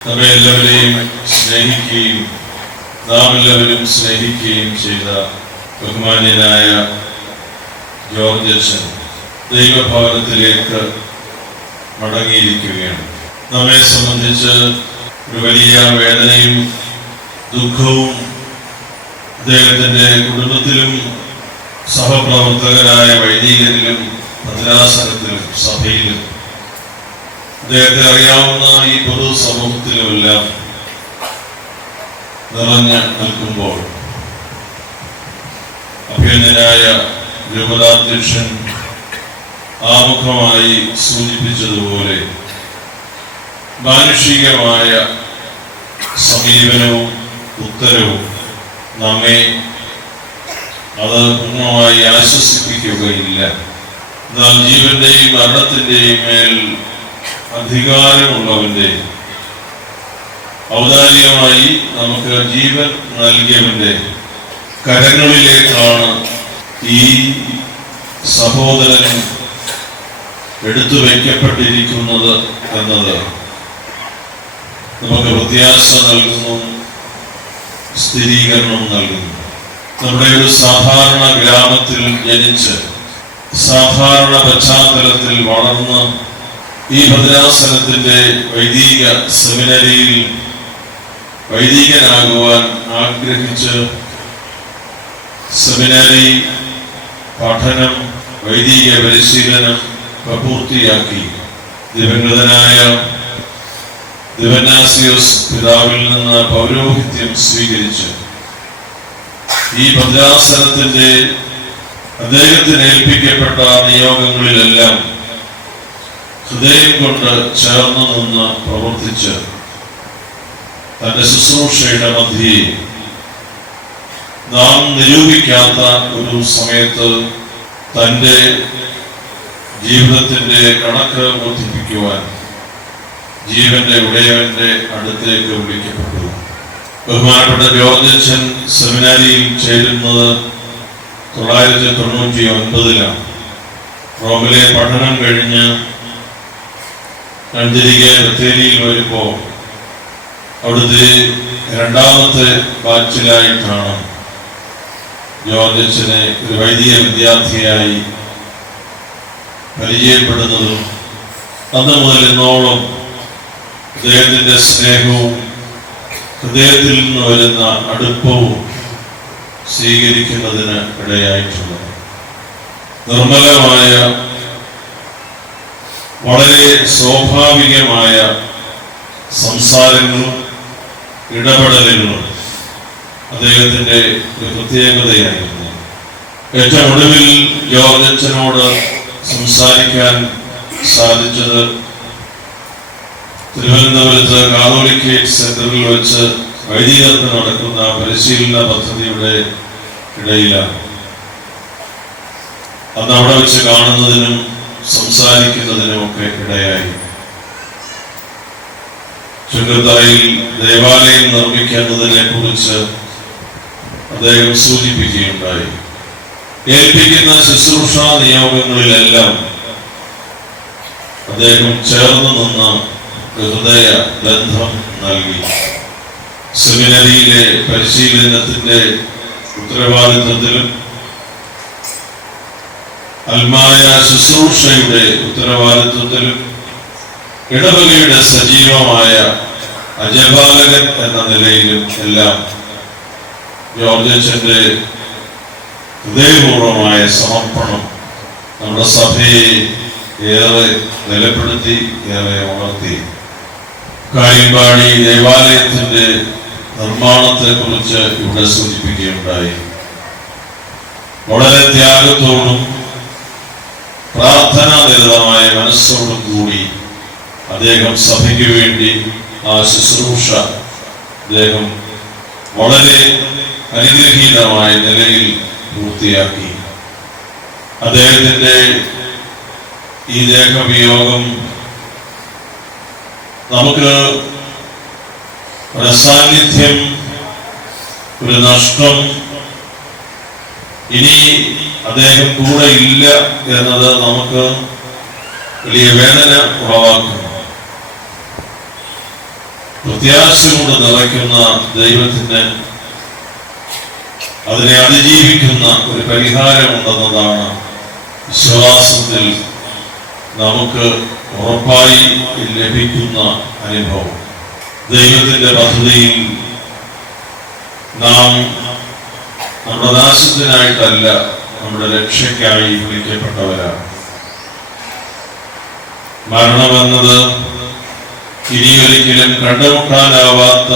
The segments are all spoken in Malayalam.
നമ്മെ എല്ലാവരെയും സ്നേഹിക്കുകയും നാം എല്ലാവരും സ്നേഹിക്കുകയും ചെയ്ത ബഹുമാന്യനായ ജോർജ് അച്ഛൻ ദൈവഭവനത്തിലേക്ക് മടങ്ങിയിരിക്കുകയാണ്. നമ്മെ സംബന്ധിച്ച് ഒരു വലിയ വേദനയും ദുഃഖവും അദ്ദേഹത്തിൻ്റെ കുടുംബത്തിലും സഹപ്രവർത്തകരായ വൈദികരിലും ഭദ്രാസനത്തിലും സഭയിലും അദ്ദേഹത്തെ അറിയാവുന്ന ഈ പൊതു സമൂഹത്തിലുമെല്ലാം നിറഞ്ഞു നിൽക്കുമ്പോൾ അഭിനന്ദനായ രൂപതാധ്യക്ഷൻ ആമുഖമായി സൂചിപ്പിച്ചതുപോലെ മാനുഷികമായ സമീപനവും ഉത്തരവും നമ്മെ അത് പൂർണ്ണമായി ആശ്വസിപ്പിക്കുകയില്ല. എന്നാൽ ജീവന്റെയും മരണത്തിന്റെയും മേൽ അധികാരമുള്ളവന്റെ ഔദാര്യമായി നമുക്ക് ജീവൻ നൽകിയവന്റെ കരങ്ങളിലേക്കാണ് ഈ സഹോദരൻ എടുത്തു വയ്ക്കപ്പെട്ടിരിക്കുന്നത് എന്നത് നമുക്ക് പ്രത്യാശ നൽകുന്നു, സ്ഥിരീകരണം നൽകുന്നു. നമ്മുടെ ഒരു സാധാരണ ഗ്രാമത്തിൽ ജനിച്ച് സാധാരണ പശ്ചാത്തലത്തിൽ വളർന്ന് ഈ ഭദ്രാസനത്തിന്റെ വൈദിക സെമിനറിയിൽ വൈദികനാകുവാൻ ആഗ്രഹിച്ച് സെമിനറി പഠനം, വൈദിക പരിശീലനം പൂർത്തിയാക്കി ദിവംഗതനായ ദിവന്നാസിയോസ് പിതാവിൽ നിന്ന് പൗരോഹിത്യം സ്വീകരിച്ച് ഈ ഭദ്രാസനത്തിന്റെ അദ്ദേഹത്തിന് ഏൽപ്പിക്കപ്പെട്ട നിയോഗങ്ങളിലെല്ലാം ഹൃദയം കൊണ്ട് ചേർന്ന് നിന്ന് പ്രവർത്തിച്ച് തന്റെ ശുശ്രൂഷയുടെ മധ്യേ നാം നിരൂപിക്കാത്ത ഒരു സമയത്ത് തൻ്റെ ജീവിതത്തിന്റെ കണക്ക് ബോധിപ്പിക്കുവാൻ ജീവന്റെ ഉടയവന്റെ അടുത്തേക്ക് വിളിക്കപ്പെട്ടു. ബഹുമാനപ്പെട്ട ജോർജ് അച്ഛൻ സെമിനാരിയിൽ ചേരുന്നത് 1999 റോമിലെ പഠനം കഴിഞ്ഞ് തിരികെ ബത്തേരിയിൽ വരുമ്പോൾ അവിടുത്തെ രണ്ടാമത്തെ ബാച്ചിലായിട്ടാണ് ജോർജ് അച്ഛനെ ഒരു വൈദിക വിദ്യാർത്ഥിയായി പരിചയപ്പെടുന്നതും അന്ന് മുതൽ ഇന്നോളം അദ്ദേഹത്തിന്റെ സ്നേഹവും ഹൃദയത്തിൽ നിന്ന് വരുന്ന അടുപ്പവും സ്വീകരിക്കുന്നതിന് ഇടയായിട്ടുണ്ട്. നിർമ്മലമായ വളരെ സ്വാഭാവികമായ സംസാരങ്ങളും ഇടപെടലുകളും അദ്ദേഹത്തിന്റെ ഒരു പ്രത്യേകതയായിരുന്നു. ഏറ്റവും ഒടുവിൽ ജോർജ് അച്ഛനോട് സംസാരിക്കാൻ സാധിച്ചത് തിരുവനന്തപുരത്ത് കാതോലിക്കേറ്റ് സെന്ററിൽ വെച്ച് വൈദികർക്ക് നടക്കുന്ന പരിശീലന പദ്ധതിയുടെ ഇടയിലാണ്. അന്ന് അവിടെ വെച്ച് കാണുന്നതിനും സംസാരിക്കുന്നതിനുമൊക്കെ ഇടയായി. ചുങ്കത്തറയിൽ ദേവാലയം നിർമ്മിക്കുന്നതിനെ കുറിച്ച് അദ്ദേഹം സൂചിപ്പിക്കുകയുണ്ടായി. ഏൽപ്പിക്കുന്ന ശുശ്രൂഷാ നിയോഗങ്ങളിലെല്ലാം അദ്ദേഹം ചേർന്ന് നിന്ന് ഹൃദയ ബന്ധം നൽകി. സെമിനറിയിലെ പരിശീലനത്തിന്റെ ഉത്തരവാദിത്വത്തിലും അൽമായ ശുശ്രൂഷയുടെ ഉത്തരവാദിത്വത്തിലും ഇടവകയുടെ സജീവമായ അജപാലകൻ എന്ന നിലയിലും എല്ലാം ജോർജ് അച്ഛന്റെ ഹൃദയപൂർവമായ സമർപ്പണം നമ്മുടെ സഭയെ ഏറെ നിലപ്പെടുത്തി, ഏറെ ഉണർത്തി. കാര്യമ്പാടി ദേവാലയത്തിന്റെ നിർമ്മാണത്തെ കുറിച്ച് ഇവിടെ സൂചിപ്പിക്കുകയുണ്ടായി. വളരെ ത്യാഗത്തോടും പ്രാർത്ഥനാനിരതമായ മനസ്സോടും കൂടി അദ്ദേഹം സഭയ്ക്ക് വേണ്ടി ആ ശുശ്രൂഷ അദ്ദേഹം വളരെ അനുഗ്രഹീതമായ നിലയിൽ പൂർത്തിയാക്കി. അദ്ദേഹത്തിന്റെ ഈ ദേഹവിയോഗം നമുക്ക് ഒരു അസാന്നിധ്യം, ഒരു നഷ്ടം, ഇനി അദ്ദേഹം കൂടെ ഇല്ല എന്നത് നമുക്ക് വലിയ വേദന ഉളവാക്കുന്നു. പ്രത്യാശ കൊണ്ട് നിറയ്ക്കുന്ന ദൈവത്തിന് അതിനെ അതിജീവിക്കുന്ന ഒരു പരിഹാരമുണ്ടെന്നതാണ് വിശ്വാസത്തിൽ നമുക്ക് ഉറപ്പായി ലഭിക്കുന്ന അനുഭവം. ദൈവത്തിന്റെ പദ്ധതിയിൽ നാം നമ്മുടെ നാശത്തിനായിട്ടല്ല, നമ്മുടെ രക്ഷയ്ക്കായി വിളിക്കപ്പെട്ടവരാണ്. മരണമെന്നത് ഇനിയൊരിക്കലും കണ്ടുമുട്ടാനാവാത്ത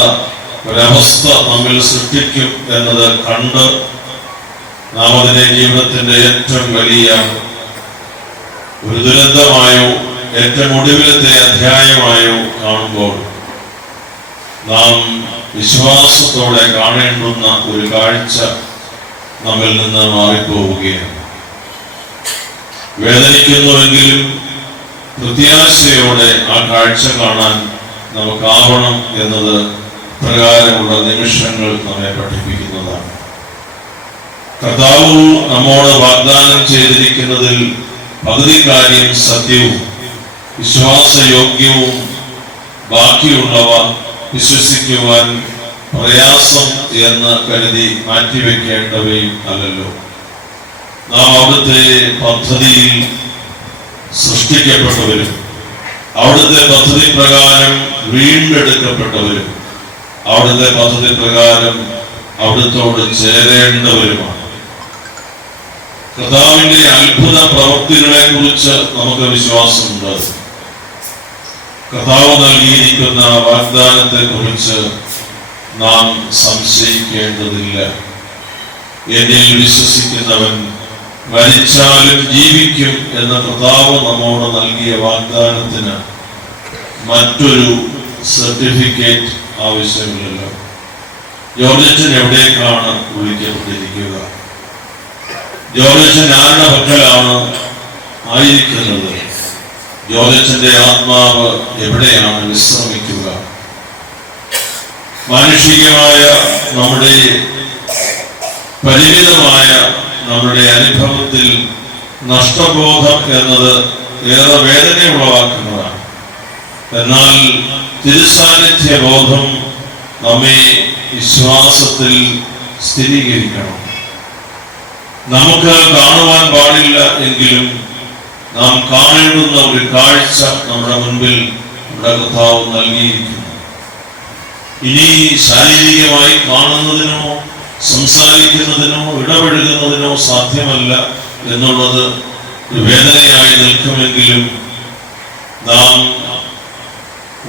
ഒരവസ്ഥ നമ്മിൽ സൃഷ്ടിക്കും എന്നത് കണ്ട് നാം അതിനെ ജീവിതത്തിന്റെ ഏറ്റവും വലിയ ഒരു ദുരന്തമായോ ഏറ്റവും ഒടുവിലത്തെ അധ്യായമായോ കാണുമ്പോൾ നാം വിശ്വാസത്തോടെ കാണേണ്ടുന്ന ഒരു കാഴ്ച നമ്മിൽ നിന്ന് മാറിപ്പോവുകയാണ്. വേദനിക്കുന്നുവെങ്കിലും പ്രത്യാശയോടെ ആ കാഴ്ച കാണാൻ നമുക്കാവണം എന്നത് പ്രകാരമുള്ള നിമിഷങ്ങൾ നമ്മെ പഠിപ്പിക്കുന്നതാണ്. കർത്താവ് നമ്മോട് വാഗ്ദാനം ചെയ്തിരിക്കുന്നതിൽ പകുതി കാര്യം സത്യവും വിശ്വാസയോഗ്യവും ബാക്കിയുള്ളവ വിശ്വസിക്കുവാൻ പ്രയാസം എന്ന് കരുതി മാറ്റിവെക്കേണ്ടവയും അല്ലല്ലോ. നാം അവിടുത്തെ പദ്ധതിയിൽ സൃഷ്ടിക്കപ്പെട്ടവരും അവിടുത്തെ പദ്ധതി പ്രകാരം വീണ്ടെടുക്കപ്പെട്ടവരും അവിടുത്തെ പദ്ധതി പ്രകാരം അവിടുത്തോട് ചേരേണ്ടവരുമാണ്. കർത്താവിന്റെ അത്ഭുത പ്രവൃത്തികളെ കുറിച്ച് നമുക്ക് വിശ്വാസമുണ്ട്. കർത്താവ് നൽകിയിരിക്കുന്ന വാഗ്ദാനത്തെ കുറിച്ച് നാം സംശയിക്കേണ്ടതില്ല. എന്നിൽ വിശ്വസിക്കുന്നവൻ മരിച്ചാലും ജീവിക്കും എന്ന കർത്താവ് നമ്മോട് നൽകിയ വാഗ്ദാനത്തിന് മറ്റൊരു സർട്ടിഫിക്കറ്റ് ആവശ്യമില്ലല്ലോ. ജോർജൻ എവിടേക്കാണ് വിളിക്കപ്പെട്ടിരിക്കുക? ജോർജൻ ആരുടെ പക്കലാണ് ആയിരിക്കുന്നത്? ജോർജന്റെ ആത്മാവ് എവിടെയാണ് വിശ്രമിക്കുക? മാനുഷികമായ നമ്മുടെ പരിമിതമായ നമ്മുടെ അനുഭവത്തിൽ നഷ്ടബോധം എന്നത് ഏറെ വേദന ഉളവാക്കുന്നതാണ്. എന്നാൽ തിരുസാന്നിധ്യ ബോധം നമ്മെ വിശ്വാസത്തിൽ സ്ഥിരീകരിക്കണം. നമുക്ക് കാണുവാൻ പാടില്ല എങ്കിലും നാം കാണേണ്ടുന്ന ഒരു കാഴ്ച നമ്മുടെ മുൻപിൽ നമ്മുടെ കർത്താവ് നൽകിയിരിക്കുന്നു. ഇനി ശാരീരികമായി കാണുന്നതിനോ സംസാരിക്കുന്നതിനോ ഇടപഴകുന്നതിനോ സാധ്യമല്ല എന്നുള്ളത് വേദനയായി നിൽക്കുമെങ്കിലും നാം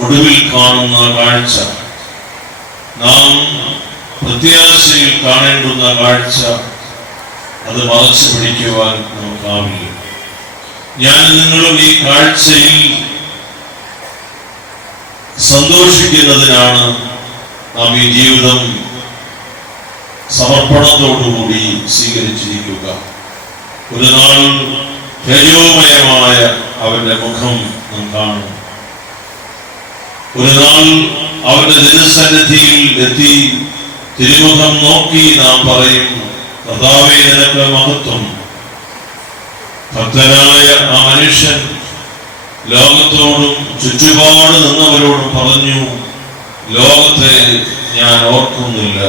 ഒടുവിൽ കാണുന്ന കാഴ്ച, നാം പ്രത്യാശയിൽ കാണേണ്ടുന്ന കാഴ്ച, അത് മറച്ചു പിടിക്കുവാൻ നമുക്കാവില്ല. ഞാൻ നിങ്ങളും ഈ കാഴ്ചയിൽ സന്തോഷിക്കുന്നതിനാണ് നാം ഈ ജീവിതം സമർപ്പണത്തോടുകൂടി സ്വീകരിച്ചിരിക്കുക. ഒരു നാൾ തേജോമയമായ അവന്റെ മുഖം നാം കാണും. ഒരു നാൾ അവന്റെ തിരുസന്നിധിയിൽ എത്തി തിരുമുഖം നോക്കി നാം പറയും, കർത്താവേ നിനക്ക് മഹത്വം. ഭക്തനായ ആ മനുഷ്യൻ ലോകത്തോടും ചുറ്റുപാട് നിന്നവരോടും പറഞ്ഞു, ലോകത്തെ ഞാൻ ഓർക്കുന്നില്ല,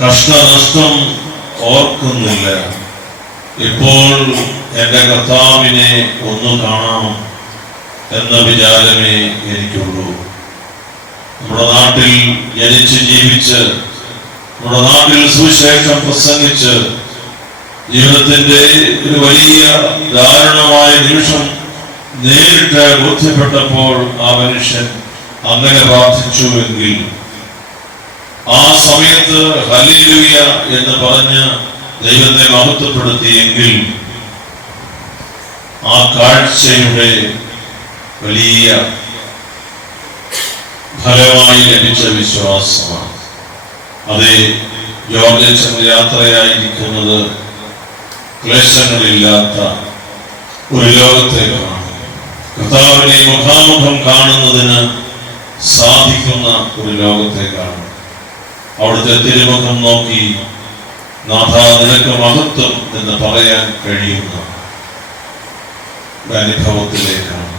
കഷ്ടനഷ്ടം ഓർക്കുന്നില്ല, ഇപ്പോൾ എന്റെ കർത്താവിനെ ഒന്ന് കാണാം എന്ന വിചാരമേ എനിക്കുള്ളൂ. നമ്മുടെ നാട്ടിൽ ജനിച്ച് ജീവിച്ച് നമ്മുടെ നാട്ടിൽ സുവിശേഷം പ്രസംഗിച്ച് ജീവിതത്തിന്റെ ഒരു വലിയ ദാരുണമായ നിമിഷം നേരിട്ട് ബോധ്യപ്പെട്ടപ്പോൾ ആ മനുഷ്യൻ അങ്ങനെ പ്രാർത്ഥിച്ചുവെങ്കിൽ, ആ സമയത്ത് ഹല്ലേലൂയ എന്ന് പറഞ്ഞ് ദൈവത്തെ മഹത്വപ്പെടുത്തിയെങ്കിൽ, ആ കാഴ്ചയുടെ വലിയ ഫലമായി ലഭിച്ച വിശ്വാസമാണ്. അതേ, ജോർജൻ യാത്രയായിരിക്കുന്നത് ക്ലേശങ്ങളില്ലാത്ത ഒരു ലോകത്തേക്കാണ്. കർത്താവിനെ മുഖാമുഖം കാണുന്നതിന് സാധിക്കുന്ന ഒരു ലോകത്തേക്കാണ്. അവിടുത്തെ തിരുമുഖം നോക്കി നാഥ നിനക്ക് മഹത്വം എന്ന് പറയാൻ കഴിയുന്ന അനുഭവത്തിലേക്കാണ്.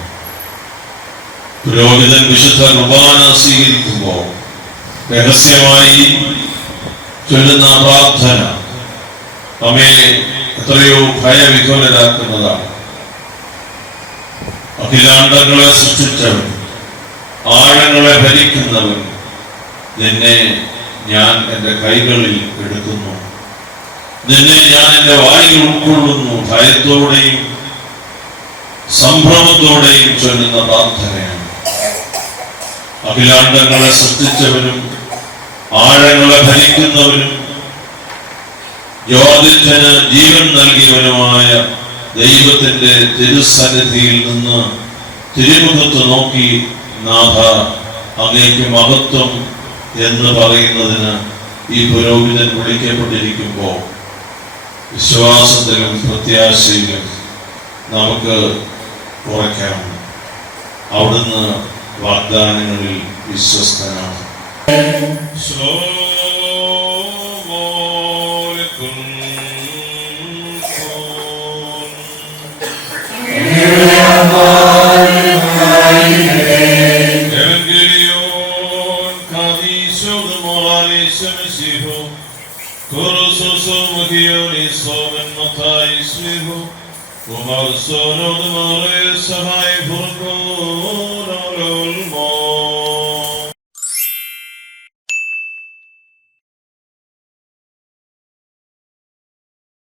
പുരോഹിതൻ വിശുദ്ധ കുർബാന സ്വീകരിക്കുമ്പോൾ രഹസ്യമായി ചൊല്ലുന്ന പ്രാർത്ഥന നമ്മെ എത്രയോ ഭയവിഹ്വലരാക്കുന്നതാണ്. അഖിലാണ്ടങ്ങളെ സൃഷ്ടിച്ചവൻ, ആഴങ്ങളെ ഭരിക്കുന്നവൻ, നിന്നെ ഞാൻ എൻ്റെ കൈകളിൽ എടുക്കുന്നു, നിന്നെ ഞാൻ എൻ്റെ വായിൽ ഉൾക്കൊള്ളുന്നു. ഭയത്തോടെയും സംഭ്രമത്തോടെയും ചൊല്ലുന്ന പ്രാർത്ഥനയാണ്. അഖിലാണ്ടങ്ങളെ സൃഷ്ടിച്ചവനും ആഴങ്ങളെ ഭരിക്കുന്നവനും ജ്യോതിഷന് ജീവൻ നൽകിയവനുമായ ദൈവത്തിന്റെ തിരുസന്നിധിയിൽ നിന്ന് തിരുമുഖത്ത് നോക്കി, നാഥ അങ്ങേക്ക് മഹത്വം എന്ന് പറയുന്നതിന് ഈ പുരോഹിതൻ വിളിക്കപ്പെട്ടിരിക്കുമ്പോൾ വിശ്വാസത്തിലും പ്രത്യാശയിലും നമുക്ക് കുറയ്ക്കാം. അവിടുന്ന് വാഗ്ദാനങ്ങളിൽ വിശ്വസ്തനാണ്. Umar solo de more sahai burko